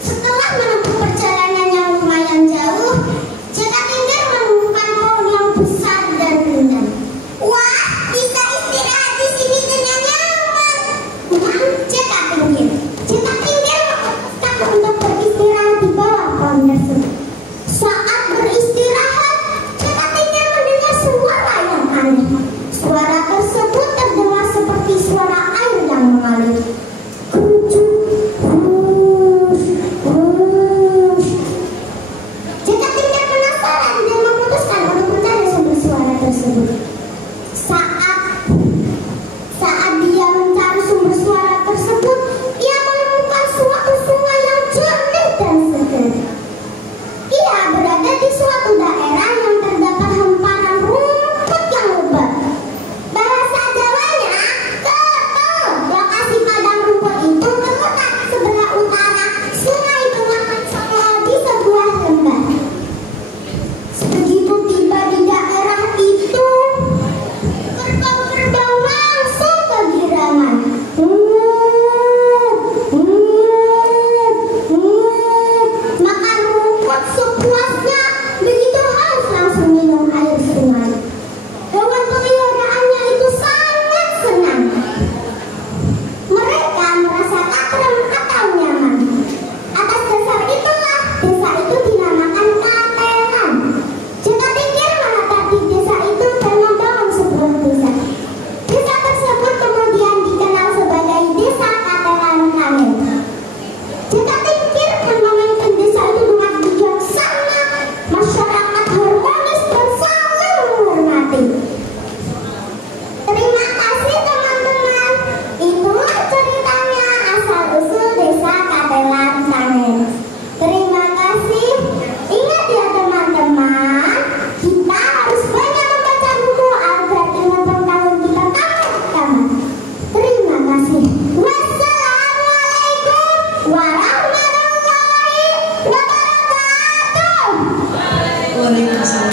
Setelah menempuh perjalanan yang lumayan jauh, Jaka Tingkir menemukan pohon yang besar dan rindang. Wah, bisa istirahat di sini dengan nyaman, umat Jaka Tingkir. Jaka Tingkir memutuskan untuk beristirahat di bawah pohon tersebut. Saat beristirahat, Jaka Tingkir mendengar suara yang aneh. Suara tersebut terdengar seperti suara air yang mengalir. Saat dia mencari sumber suara tersebut, ia menemukan suatu sungai yang jernih dan segar. Ia berada di suatu daerah yang terdapat hamparan rumput yang lebat. Bahasa Jawanya, ketul. Lokasi padang rumput itu terletak sebelah utara sungai Bengawan Solo di sebuah lembah. Begitu tiba di daerah itu, kerbau langsung kegirangan. Makan rumput sepuasnya, begitu haus langsung minum air sungai. Hewan peliharaannya itu sangat senang. Mereka merasa tenteram atau nyaman. Atas dasar itulah desa itu dinamakan Katelan. Jaka Tingkir menetap di desa itu dan membangun sebuah desa. Desa tersebut kemudian dikenal sebagai Desa Katelan Kangen. Jaka Tingkir memimpin desa itu dengan bijaksana. Masyarakat harmonis dan saling menghormati. Terima kasih teman-teman. Itulah ceritanya asal-usul Desa Katelan Kangen. Terima kasih. Ingat ya teman-teman, kita harus banyak membaca buku agar ilmu pengetahuan kita tambah bertambah. Terima kasih. Wassalamualaikum warahmatullahi wabarakatuh. Waalaikumsalam.